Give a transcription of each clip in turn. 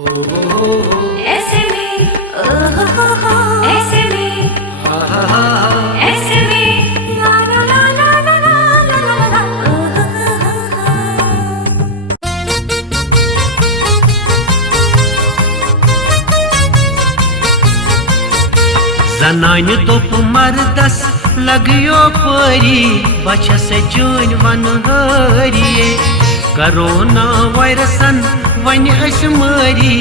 ऐसे में ऐसे में ऐसे में ला ला ला ला ला ला ला ला ज़नानि दोप मर्दस लगियो परी बचस चून वन हरिये कोरोना वायरसन वन अस मरी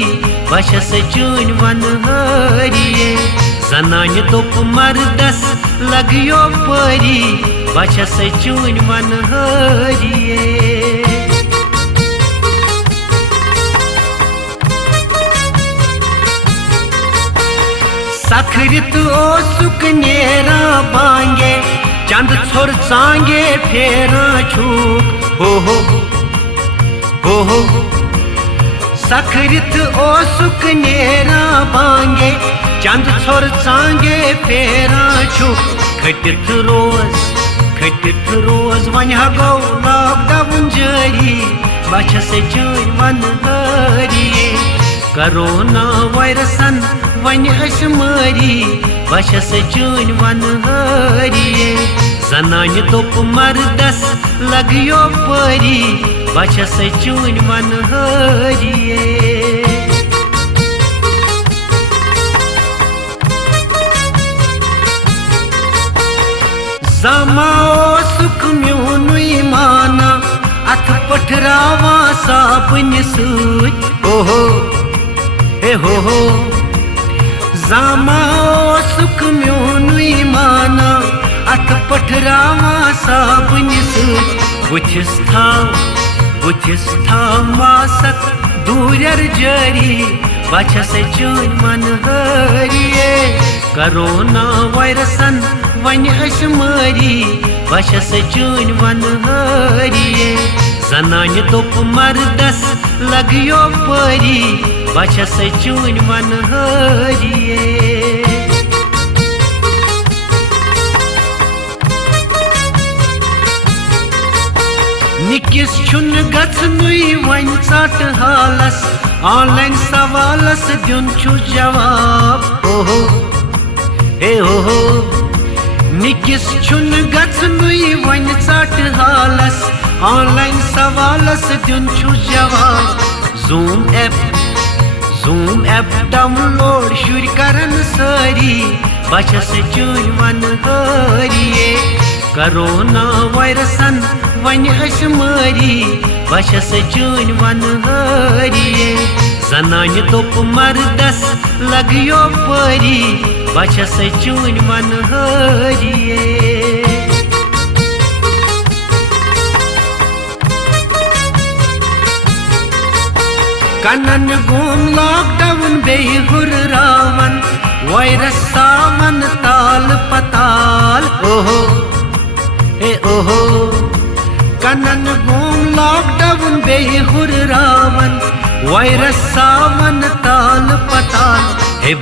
बचस चून वन हरिये ज़नानि दोप मर्दस लगियो परी बचस चून वन हरिये सखरित ओसुक नेरा बांगे चंद छोर चांगे फेरा छूक हो सखरित ओसुक नेरा बांगे चंद छोर चांगे फेरा छूक खटित रोज वन गो लॉकडाउन जारी बचस चून वन हरिये कोरोना वायरसन वन अस मरी बचस चून वन हरिये ज़नानि दोप मर्दस लगियो परी बचस चून वन हरिये जमा सुख म्यूनुई माना अथ पठरावा साबन सूत हो जामा सुख म्यूनुई माना अथ पठरावा साबन सूत बुथिस थाव मासक दूर जारी बचस चून मन हरिये कोरोना वायरसन वन अस मरी बचस चून वन हरिये ज़नानि दोप मर्दस लगियो परी बचस चून वन हरिये निकिस छुन गछनुई वन चट हालस ऑनलाइन सवालस दिन छु जवाब हो निकिस छुन गछनुई वन चट हालस ऑनलाइन सवालस दिन छु जवाब जूम ऐप डाउनलोड शुरू करन सारी बचस चून वन हरिये कोरोना वायरसन वन अस मरी बचस चून वन हरिये ज़नानि दोप मर्दस लगियो परी बचस चून वन हरिये कनन गोम लॉकडाउन बेहुर्रावन वायरस सावन ताल पताल ओहो कनन गोम लॉकडाउन बेहुर्रावन वायरस सावन ताल पताल हे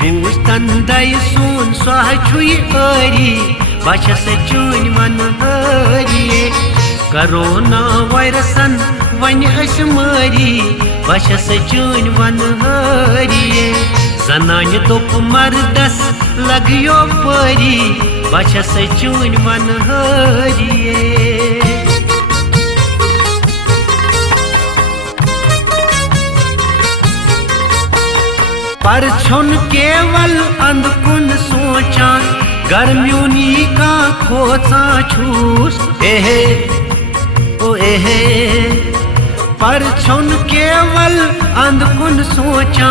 बूझतन दय सून स्वाह छुई हरी बचस चून वन हरिये कोरोना वायरसन वन अस मरी बचस चून वन हरिये ज़नानि दोप मर्दस लगियो परी बचस चून वन हरिये पर छुन केवल अंधकुन सोचान गर्म्यूनी का खोचा छूस पर छुन केवल अंधकुन सोचा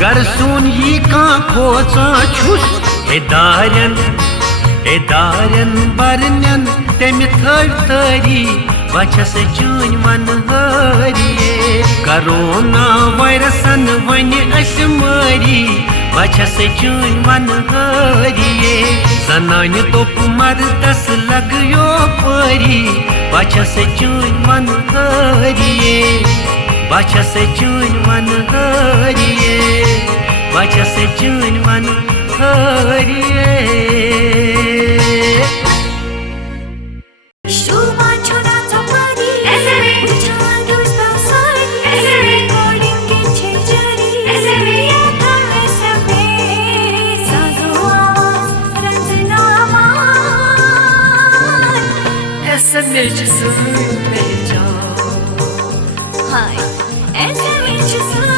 गर सुन ही का खोचा छुस ए दारन बरनन तेम थरी बचस चून वन हरिये कोरोना वायरसन वन अस मरी बचस चून वन हरिये ज़नानि दोप मर्दस लगियो परी बचस चून वन हरिये बचस चून वन हरिये बचस चून वन हरिये शुमा छोड़ा चपाती ऐसे में सब मिर्च सुन पहचान हाय ऐसे मिर्च सुन